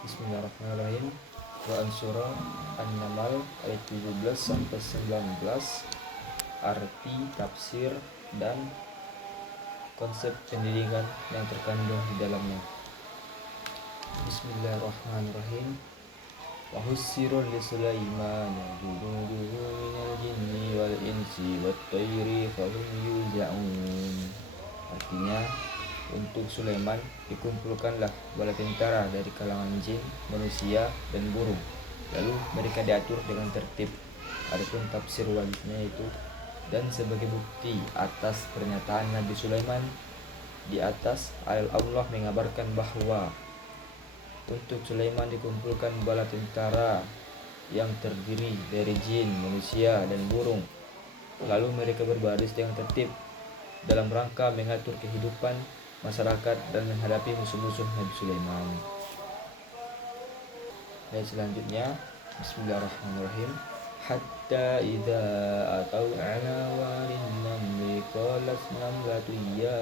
Bismillahirrahmanirrahim. Quran Surah An-Naml ayat 17 sampai 19. Arti, tafsir, dan konsep pendidikan yang terkandung di dalamnya. Bismillahirrahmanirrahim. Wa hussirul li Sulaiman junuduhu minal jinni wal insi wat tayri fahum yuzaun. Artinya, untuk Sulaiman dikumpulkanlah bala tentara dari kalangan jin, manusia, dan burung. Lalu mereka diatur dengan tertib. Adapun tafsir wajibnya itu, dan sebagai bukti atas pernyataan Nabi Sulaiman di atas, Allah mengabarkan bahwa untuk Sulaiman dikumpulkan bala tentara yang terdiri dari jin, manusia, dan burung. Lalu mereka berbaris dengan tertib dalam rangka mengatur kehidupan masyarakat dan menghadapi musuh-musuh Nabi Sulaiman. Dan selanjutnya, Bismillahirrahmanirrahim. Hatta idza atau ala walin namli qalat namlatu ya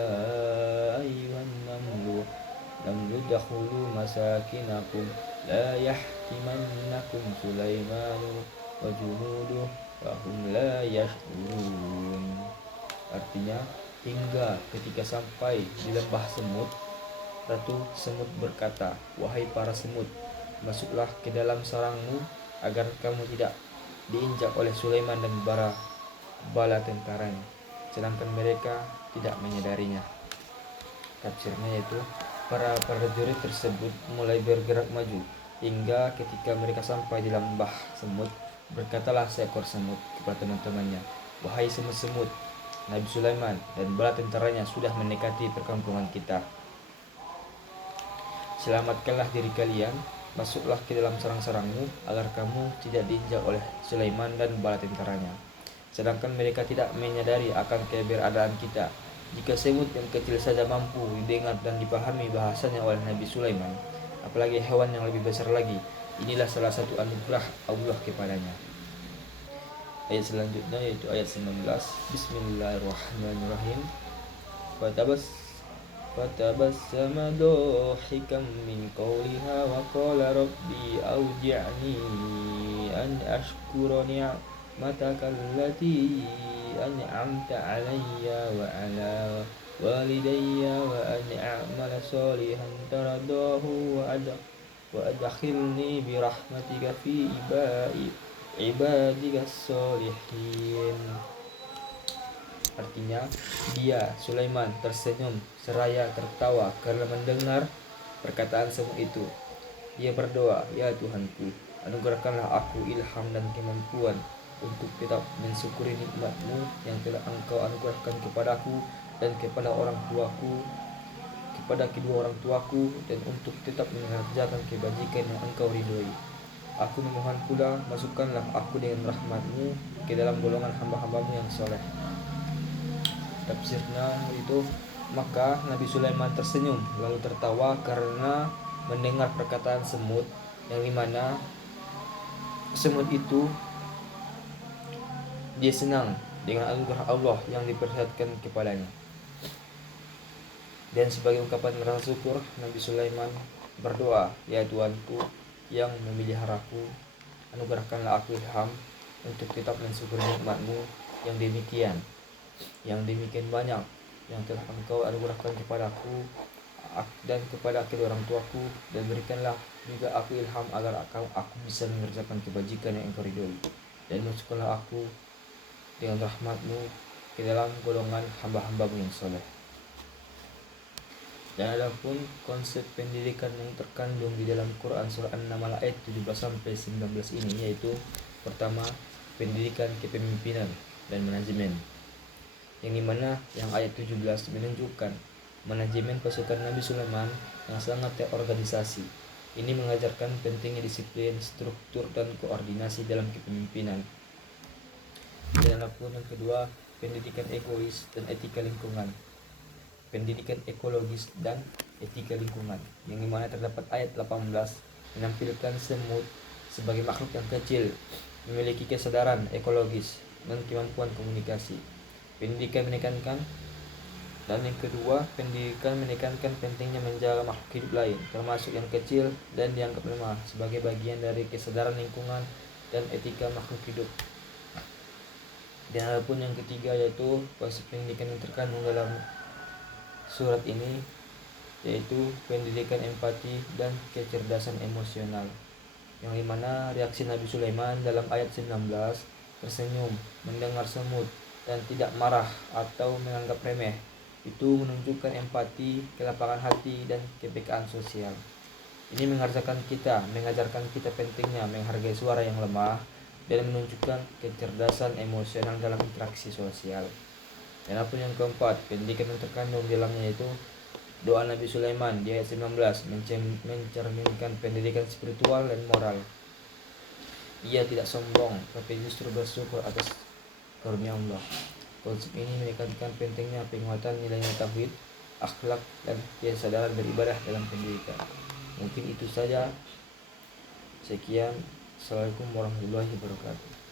ayyuhan namlu dakhulu masakinakum la yahtimannakum Sulaimanu wa junuduh wa hum la yash'urun. Artinya, hingga ketika sampai di lembah semut, Ratu Semut berkata, "Wahai para semut, masuklah ke dalam sarangmu agar kamu tidak diinjak oleh Sulaiman dan bala tentaranya, sedangkan mereka tidak menyadarinya." Tafsirnya yaitu, para prajurit tersebut mulai bergerak maju hingga ketika mereka sampai di lembah semut, berkatalah seekor semut kepada teman-temannya, "Wahai semut-semut, Nabi Sulaiman dan bala tentaranya sudah mendekati perkampungan kita. Selamatkanlah diri kalian, masuklah ke dalam sarang-sarangmu agar kamu tidak diinjak oleh Sulaiman dan bala tentaranya, sedangkan mereka tidak menyadari akan keberadaan kita." Jika semut yang kecil saja mampu didengar dan dipahami bahasanya oleh Nabi Sulaiman, apalagi hewan yang lebih besar lagi. Inilah salah satu anugerah Allah kepadanya. Ayat selanjutnya yaitu ayat 19. Bismillahirrahmanirrahim. Fatabassama dhahikan min qawliha wa qala rabbi awji'ni an ashkura ni'mataka allati an'amta 'alayya wa 'ala walidayya wa an a'mala salihan taradahu wa adkhilni bi rahmatika fi ibadikas solihin. Artinya, dia Sulaiman tersenyum seraya tertawa karena mendengar perkataan semut itu. Ia berdoa, "Ya Tuhanku, anugerahkanlah aku ilham dan kemampuan untuk tetap mensyukuri nikmat-Mu yang telah Engkau anugerahkan kepadaku dan kepada kedua orang tuaku, dan untuk tetap mengerjakan kebajikan yang Engkau ridhoi. Aku memohon pula, masukkanlah aku dengan rahmat-Mu ke dalam golongan hamba-hamba-Mu yang soleh." Tafsirnya itu, maka Nabi Sulaiman tersenyum lalu tertawa karena mendengar perkataan semut, yang dimana semut itu dia senang dengan anugerah Allah yang diperlihatkan kepadanya. Dan sebagai ungkapan rasa syukur, Nabi Sulaiman berdoa, "Ya Tuanku yang memeliharaku, anugerahkanlah aku ilham untuk tetap mensyukuri nikmat-Mu yang demikian banyak yang telah Engkau anugerahkan kepadaku dan kepada kedua orang tuaku, dan berikanlah juga aku ilham agar aku bisa mengerjakan kebajikan yang Engkau ridhoi, dan masukkanlah aku dengan rahmat-Mu ke dalam golongan hamba-hamba-Mu yang soleh." Dan adapun konsep pendidikan yang terkandung di dalam Quran surah An-Naml ayat 17-19 ini yaitu, pertama, pendidikan kepemimpinan dan manajemen, yang dimana yang ayat 17 menunjukkan manajemen pasukan Nabi Sulaiman yang sangat terorganisasi. Ini mengajarkan pentingnya disiplin, struktur, dan koordinasi dalam kepemimpinan. Dan adapun yang kedua, pendidikan egois dan etika lingkungan, pendidikan ekologis dan etika lingkungan, yang dimana terdapat ayat 18 menampilkan semut sebagai makhluk yang kecil memiliki kesadaran ekologis dan kemampuan komunikasi. Pendidikan menekankan Dan yang kedua, pendidikan menekankan pentingnya menjaga makhluk hidup lain, termasuk yang kecil dan dianggap lemah, sebagai bagian dari kesadaran lingkungan dan etika makhluk hidup. Dan adapun yang ketiga yaitu konsep pendidikan yang terkandung dalam surat ini, yaitu pendidikan empati dan kecerdasan emosional, yang dimana reaksi Nabi Sulaiman dalam ayat 19, tersenyum, mendengar semut, dan tidak marah atau menganggap remeh, itu menunjukkan empati, kelapangan hati, dan kepekaan sosial. Ini mengajarkan kita pentingnya menghargai suara yang lemah dan menunjukkan kecerdasan emosional dalam interaksi sosial. Dan apa yang keempat, pendidikan yang terkandung di dalamnya yaitu doa Nabi Sulaiman di ayat 19 mencerminkan pendidikan spiritual dan moral. Ia tidak sombong, tapi justru bersyukur atas karunia Allah. Konsep ini menekankan pentingnya penguatan nilai-nilai tauhid, akhlak, dan kesadaran beribadah dalam pendidikan. Mungkin itu saja. Sekian. Assalamualaikum warahmatullahi wabarakatuh.